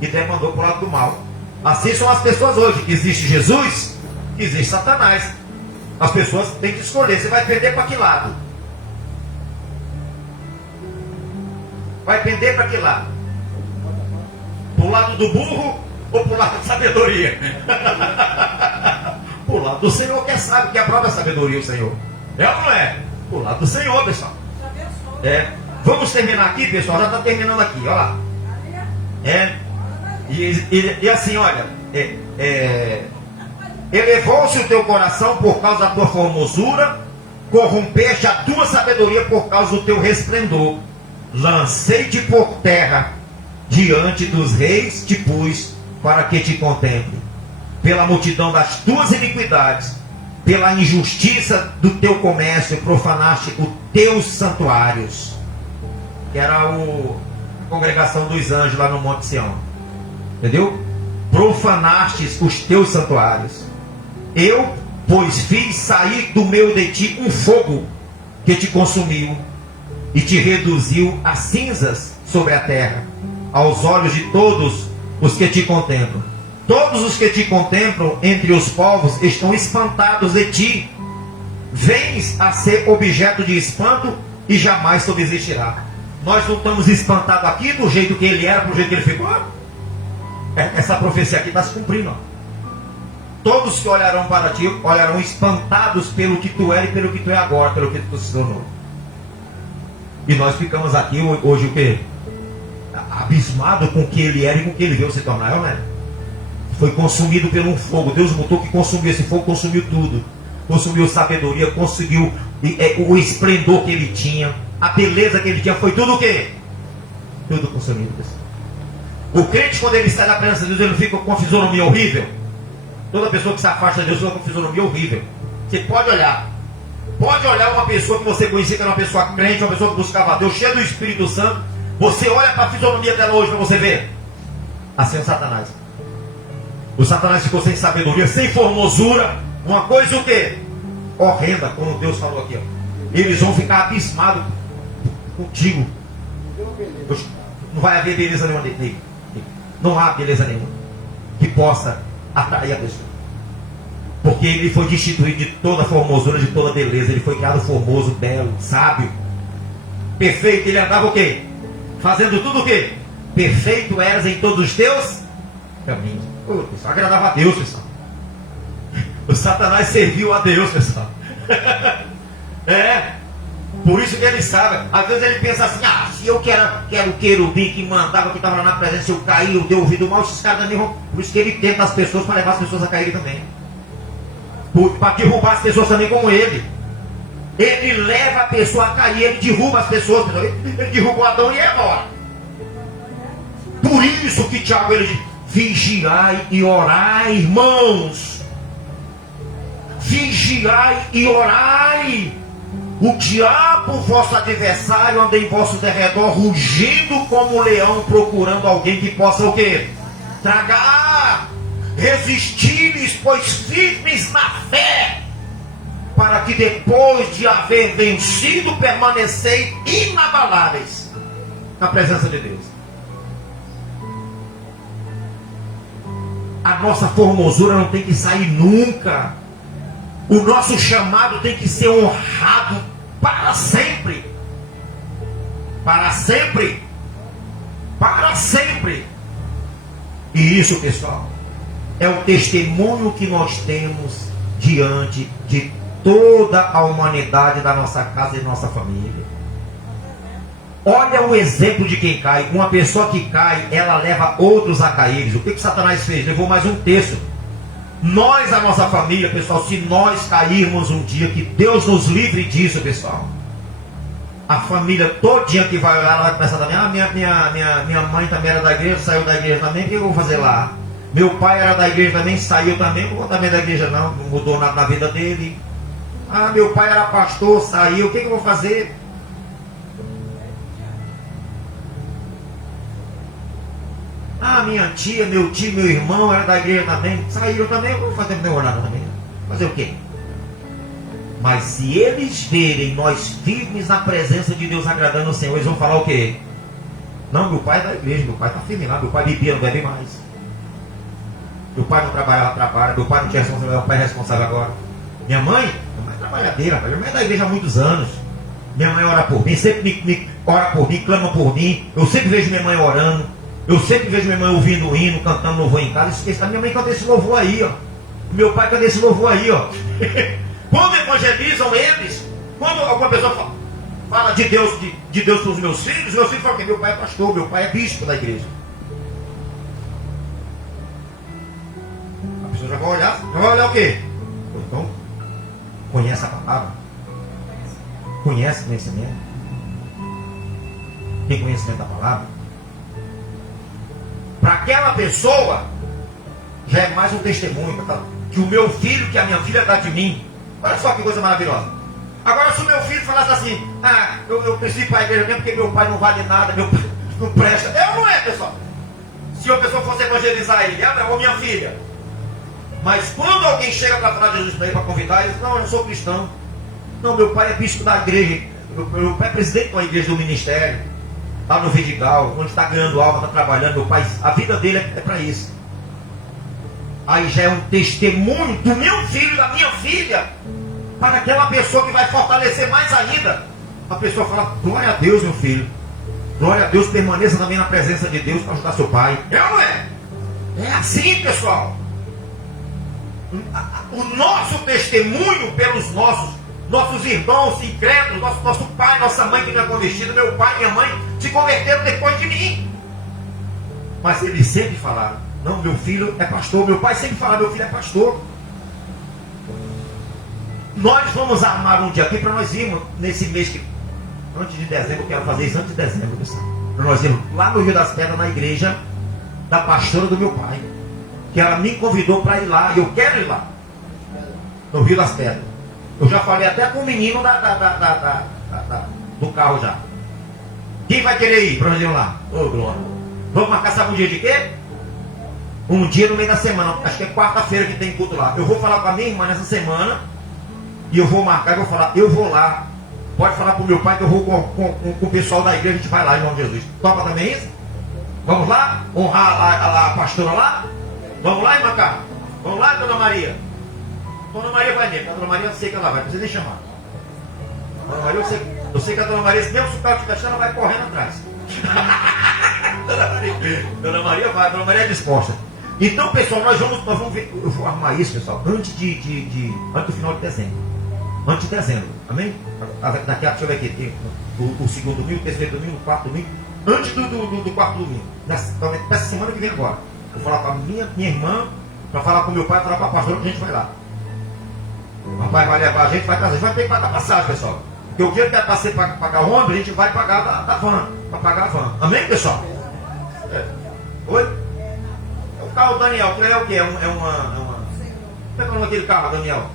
E demandou para o lado do mal. Assim são as pessoas hoje. Existe Jesus, existe Satanás. As pessoas têm que escolher. Você vai pender para que lado? Vai pender para que lado? Para o lado do burro ou para o lado da sabedoria? Para o lado do Senhor, que é sábio, que é a própria sabedoria, o Senhor. É ou não é? Para o lado do Senhor, pessoal. Vamos terminar aqui, pessoal. Já está terminando aqui, olha lá. E assim, olha, elevou-se o teu coração por causa da tua formosura, corrompeste a tua sabedoria por causa do teu resplendor. Lancei-te por terra, diante dos reis te pus, para que te contemple. Pela multidão das tuas iniquidades, pela injustiça do teu comércio, profanaste os teus santuários. Que era a congregação dos anjos lá no Monte Sião. Entendeu? Profanastes os teus santuários. Eu, pois, fiz sair do meio de ti um fogo que te consumiu e te reduziu a cinzas sobre a terra, aos olhos de todos os que te contemplam. Todos os que te contemplam entre os povos estão espantados de ti. Vens a ser objeto de espanto e jamais subsistirá. Nós não estamos espantados aqui do jeito que ele era, do jeito que ele ficou. Essa profecia aqui está se cumprindo. Ó. Todos que olharão para ti, olharão espantados pelo que tu era e pelo que tu é agora, pelo que tu se tornou. E nós ficamos aqui hoje o quê? Abismado com o que ele era e com o que ele veio se tornar, não é? Foi consumido por um fogo. Deus botou que consumiu esse fogo, consumiu tudo. Consumiu sabedoria, conseguiu o esplendor que ele tinha, a beleza que ele tinha, foi tudo o quê? Tudo consumido, pessoal. O crente, quando ele sai da presença de Deus, ele fica com uma fisionomia horrível. Toda pessoa que se afasta de Deus fica com fisionomia horrível. Você pode olhar. Pode olhar uma pessoa que você conhecia que era uma pessoa crente, uma pessoa que buscava Deus, cheia do Espírito Santo. Você olha para a fisionomia dela hoje para você ver. Assim é o Satanás. O Satanás ficou sem sabedoria, sem formosura. Uma coisa o quê? Horrenda, como Deus falou aqui. Ó. Eles vão ficar abismados contigo. Não vai haver beleza nenhuma nele. Não há beleza nenhuma que possa atrair a pessoa. Porque ele foi destituído de toda formosura, de toda beleza. Ele foi criado formoso, belo, sábio, perfeito. Ele andava o quê? Fazendo tudo o quê? Perfeito eras em todos os teus caminhos. Pessoal, agradava a Deus, pessoal. O Satanás serviu a Deus, pessoal. Por isso que ele sabe. Às vezes ele pensa assim: se eu que era o querubim que mandava, que estava lá na presença, se eu caí, eu dei ouvido mal, esses caras também vão. Por isso que ele tenta as pessoas para levar as pessoas a caírem também. Para derrubar as pessoas também como ele. Ele leva a pessoa a cair, ele derruba as pessoas. Ele derrubou Adão e Eva. Por isso que Tiago ele diz: vigiai e orai, irmãos. Vigiai e orai. O diabo, vosso adversário, anda em vosso derredor, rugindo como um leão, procurando alguém que possa o quê? Tragar. Resistir-lhes, pois firmes na fé, para que depois de haver vencido, permaneceis inabaláveis na presença de Deus. A nossa formosura não tem que sair nunca. O nosso chamado tem que ser honrado para sempre. Para sempre. Para sempre. E isso, pessoal, é o testemunho que nós temos diante de toda a humanidade da nossa casa e nossa família. Olha o exemplo de quem cai. Uma pessoa que cai, ela leva outros a cair. O que Satanás fez? Levou mais um terço. Nós, a nossa família, pessoal, se nós cairmos um dia, que Deus nos livre disso, pessoal. A família todinha que vai olhar, ela vai começar também: minha mãe também era da igreja, saiu da igreja também, o que eu vou fazer lá? Meu pai era da igreja também, saiu também, não vou também da igreja não mudou nada na vida dele. Meu pai era pastor, saiu, o que eu vou fazer? Minha tia, meu tio, meu irmão era da igreja também, saíram também, eu vou fazer nada também. Fazer o quê? Mas se eles verem nós firmes na presença de Deus, agradando o Senhor, eles vão falar o quê? Não, meu pai é da igreja, meu pai está firme lá, meu pai bebia, não bebe mais. Meu pai não trabalhava, trabalha. Meu pai não tinha responsabilidade, meu pai é responsável agora. Minha mãe é trabalhadeira, minha mãe é da igreja há muitos anos. Minha mãe ora por mim, sempre me ora por mim, clama por mim. Eu sempre vejo minha mãe orando. Eu sempre vejo minha mãe ouvindo o hino, cantando louvor em casa. Esqueça, minha mãe canta esse louvor aí, ó. Meu pai canta esse louvor aí, ó. Quando evangelizam eles, quando alguma pessoa fala de Deus para os meus filhos falam que meu pai é pastor, meu pai é bispo da igreja. A pessoa já vai olhar o quê? Então, conhece a palavra? Conhece conhecimento? Tem conhecimento da palavra? Para aquela pessoa, já é mais um testemunho que o meu filho, que a minha filha dá de mim. Olha só que coisa maravilhosa. Agora, se o meu filho falasse assim: eu preciso ir para a igreja mesmo porque meu pai não vale nada, meu pai não presta. Não é, pessoal. Se a pessoa fosse evangelizar ele, ou minha filha. Mas quando alguém chega para falar de Jesus para ele, para convidar, ele diz: não, eu não sou cristão. Não, meu pai é bispo da igreja. Meu pai é presidente da igreja do ministério. Lá no Vidigal, onde está ganhando alma, está trabalhando, meu pai, a vida dele é para isso. Aí já é um testemunho do meu filho, da minha filha, para aquela pessoa que vai fortalecer mais ainda. A pessoa fala: glória a Deus, meu filho. Glória a Deus, permaneça também na presença de Deus para ajudar seu pai. É ou não é? É assim, pessoal. O nosso testemunho pelos nossos irmãos incrédulos, nosso pai, nossa mãe que não é convertida, meu pai e minha mãe se converteram depois de mim. Mas eles sempre falaram: não, meu filho é pastor. Meu pai sempre falava: meu filho é pastor. Nós vamos armar um dia aqui para nós irmos nesse mês que, antes de dezembro, eu quero fazer isso antes de dezembro, pessoal. Para nós irmos lá no Rio das Pedras, na igreja da pastora do meu pai. que ela me convidou para ir lá, e eu quero ir lá, no Rio das Pedras. Eu já falei até com o menino do carro já. Quem vai querer ir para onde lá? Ô, Glória. Vamos marcar, sabe um dia de quê? Um dia no meio da semana, acho que é quarta-feira que tem culto lá. Eu vou falar com a minha irmã nessa semana, e eu vou marcar, eu vou falar, eu vou lá. Pode falar para o meu pai que eu vou com o pessoal da igreja, a gente vai lá em nome de Jesus. Topa também isso? Vamos lá? Honrar a pastora lá? Vamos lá, irmã Carla? Vamos lá, dona Maria? Dona Maria vai mesmo, a dona Maria eu sei que ela vai, precisa nem chamar. Dona Maria, eu sei que a dona Maria, se mesmo o carro estiver ela vai correndo atrás. Dona Maria vai, a dona Maria é disposta. Então, pessoal, nós vamos ver, eu vou arrumar isso, pessoal, antes do final de dezembro. Antes de dezembro, amém? Daqui a, deixa eu ver aqui, tem o segundo domingo, o terceiro domingo, o quarto domingo, antes do quarto domingo, nessa semana que vem agora. Vou falar com a minha irmã, para falar com o meu pai, falar com a pastora que a gente vai lá. O papai vai levar a gente, vai trazer, a gente vai ter que pagar passagem, pessoal. Porque o dia que é para ser para pagar o ônibus, a gente vai pagar da van, para pagar a van. Amém, pessoal? É. Oi? O carro Daniel, que é o quê? É uma... Como é que é aquele carro, Daniel?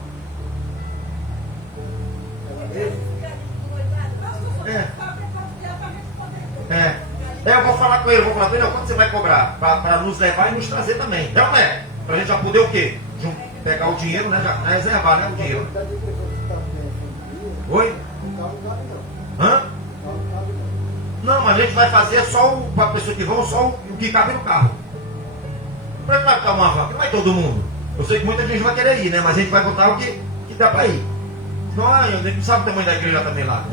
Eu vou falar com ele, quanto você vai cobrar? Para nos levar e nos trazer também. Então, para a gente já poder o quê? Pegar o dinheiro, né? Já reservar, né? O dinheiro. Oi? Hã? Não, a gente vai fazer só para a pessoa que vão, só o que cabe no carro. Para que vai uma van? Não vai todo mundo. Eu sei que muita gente vai querer ir, né? Mas a gente vai botar o que dá para ir. Senão, não sabe o tamanho da igreja também lá.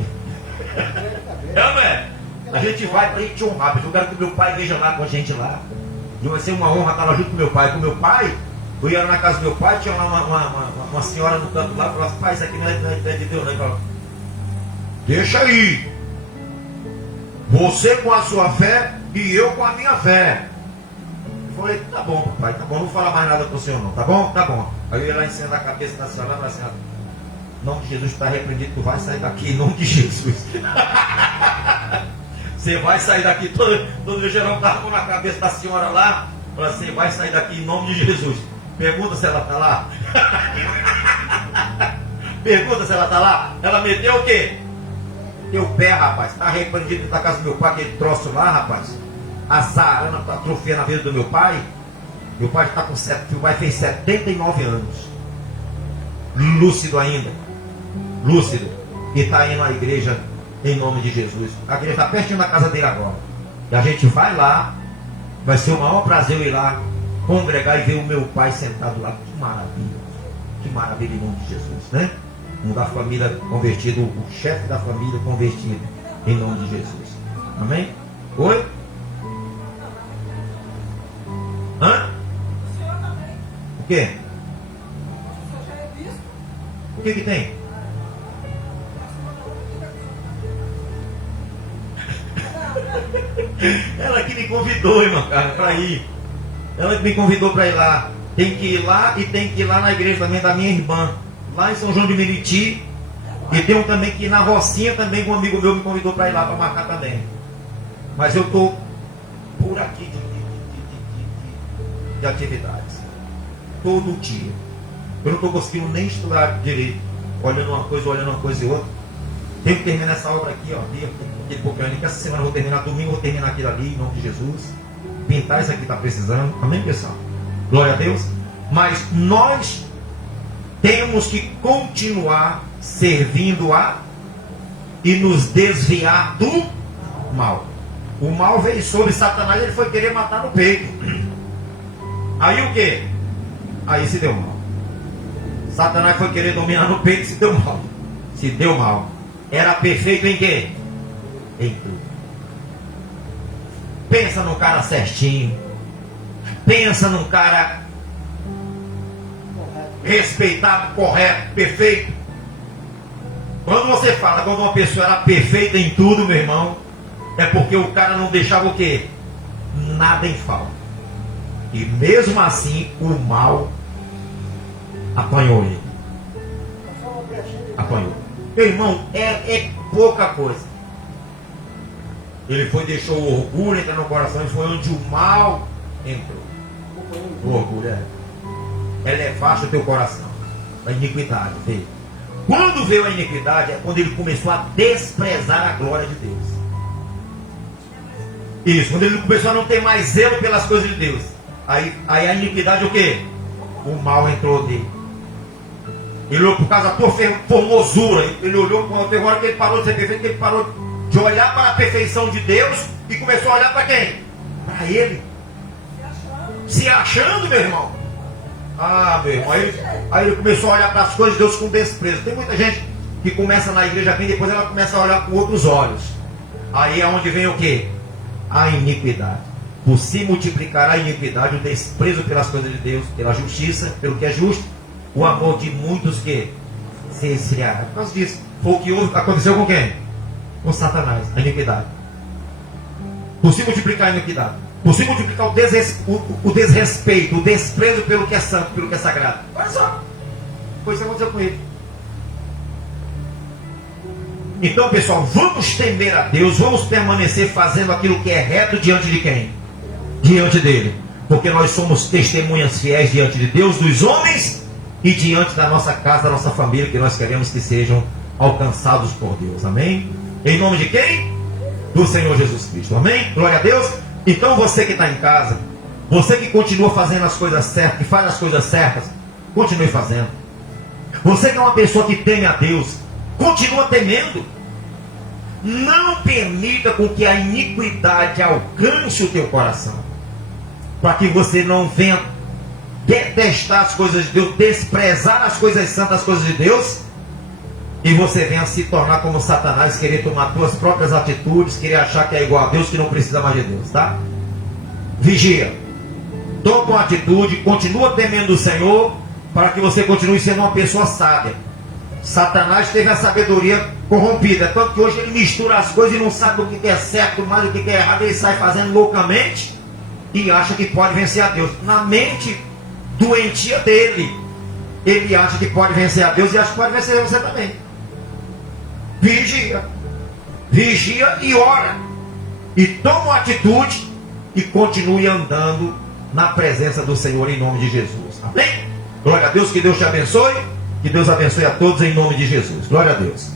A gente vai para te honrar. Eu quero que meu pai veja lá com a gente lá. E vai ser uma honra estar lá junto com meu pai. Com meu pai, eu ia na casa do meu pai, tinha uma senhora no canto lá, falava assim, pai, isso aqui não é de Deus, não. Falava, deixa aí. Você com a sua fé e eu com a minha fé. Eu falei, tá bom, papai, tá bom, não vou falar mais nada para o senhor não, tá bom? Tá bom. Aí eu ia lá em cima da cabeça da senhora, lá assim, em nome de Jesus está repreendido, tu vai sair daqui em nome de Jesus. Você vai sair daqui, todo geral estava na cabeça da senhora lá, falou assim, vai sair daqui em nome de Jesus. Pergunta se ela está lá. Pergunta se ela está lá. Ela meteu o quê? Teu pé, rapaz, está repreendido da casa do meu pai, aquele troço lá, rapaz. A sarana está atrofiando a vida do meu pai. Meu pai está com meu pai fez 79 anos. Lúcido ainda. Lúcido. E está indo à igreja em nome de Jesus. A igreja está pertinho da casa dele agora. E a gente vai lá. Vai ser o maior prazer eu ir lá congregar e ver o meu pai sentado lá. Que maravilha. Que maravilha em nome de Jesus, né? Um da família convertido, o chefe da família convertido em nome de Jesus. Amém? Oi? Hã? O quê? O que tem? Ela que me convidou, irmã Carla, para ir. Ela que me convidou para ir lá. Tem que ir lá e tem que ir lá na igreja também da minha irmã. Lá em São João de Meriti. E tem um também que ir na Rocinha também, um amigo meu me convidou para ir lá para marcar também. Mas eu estou por aqui de atividades. Todo dia. Eu não estou conseguindo nem estudar direito. Olhando uma coisa e outra. Tenho que terminar essa obra aqui, ó. Aquele pouquinho que essa semana eu vou terminar, domingo eu vou terminar aquilo ali, em nome de Jesus. Pintar isso aqui está precisando. Amém, pessoal? Glória a Deus. Mas nós temos que continuar servindo a e nos desviar do mal. O mal veio sobre Satanás, ele foi querer matar no peito. Aí o que? Aí se deu mal. Satanás foi querer dominar no peito e se deu mal. Se deu mal. Era perfeito em quê? Em tudo. Pensa num cara certinho. Pensa num cara respeitado, correto, perfeito. Quando você fala, quando uma pessoa era perfeita em tudo, meu irmão, é porque o cara não deixava o quê? Nada em falta. E mesmo assim, o mal apanhou ele. Apanhou. Meu irmão, é pouca coisa. Ele foi, deixou o orgulho entrar no coração e foi onde o mal entrou. O orgulho ela é vasta o teu coração. A iniquidade veio. Quando veio a iniquidade é quando ele começou a desprezar a glória de Deus. Isso, quando ele começou a não ter mais zelo pelas coisas de Deus. Aí a iniquidade o quê? O mal entrou nele. Ele olhou por causa da tua formosura. Ele olhou quando teve hora que ele parou de ser perfeito, que ele parou de olhar para a perfeição de Deus e começou a olhar para quem? Para ele. Se achando, meu irmão. Ah, meu irmão. Aí ele começou a olhar para as coisas de Deus com desprezo. Tem muita gente que começa na igreja aqui e depois ela começa a olhar com outros olhos. Aí é onde vem o quê? A iniquidade. Por se multiplicar a iniquidade, o desprezo pelas coisas de Deus, pela justiça, pelo que é justo, o amor de muitos que se esfriaram. Por causa disso, foi o que aconteceu com quem? Com Satanás, a iniquidade. Por se multiplicar a iniquidade, por se multiplicar o desrespeito, o desprezo pelo que é santo, pelo que é sagrado. Olha só, foi isso que aconteceu com ele. Então, pessoal, vamos temer a Deus, vamos permanecer fazendo aquilo que é reto diante de quem? Diante dele. Porque nós somos testemunhas fiéis diante de Deus, dos homens e diante da nossa casa, da nossa família, que nós queremos que sejam alcançados por Deus. Amém? Em nome de quem? Do Senhor Jesus Cristo. Amém? Glória a Deus. Então você que está em casa, você que continua fazendo as coisas certas, que faz as coisas certas, continue fazendo. Você que é uma pessoa que teme a Deus, continua temendo. Não permita com que a iniquidade alcance o teu coração, para que você não venha detestar as coisas de Deus, desprezar as coisas santas, as coisas de Deus, e você venha se tornar como Satanás, querer tomar suas próprias atitudes, querer achar que é igual a Deus, que não precisa mais de Deus, tá? Vigia, toma uma atitude, continua temendo o Senhor, para que você continue sendo uma pessoa sábia. Satanás teve a sabedoria corrompida, tanto que hoje ele mistura as coisas e não sabe o que é certo, mais o que é errado, ele sai fazendo loucamente e acha que pode vencer a Deus. Na mente doentia dele, ele acha que pode vencer a Deus e acha que pode vencer você também. Vigia, vigia e ora, e toma uma atitude e continue andando na presença do Senhor em nome de Jesus. Amém? Glória a Deus, que Deus te abençoe. Que Deus abençoe a todos em nome de Jesus. Glória a Deus.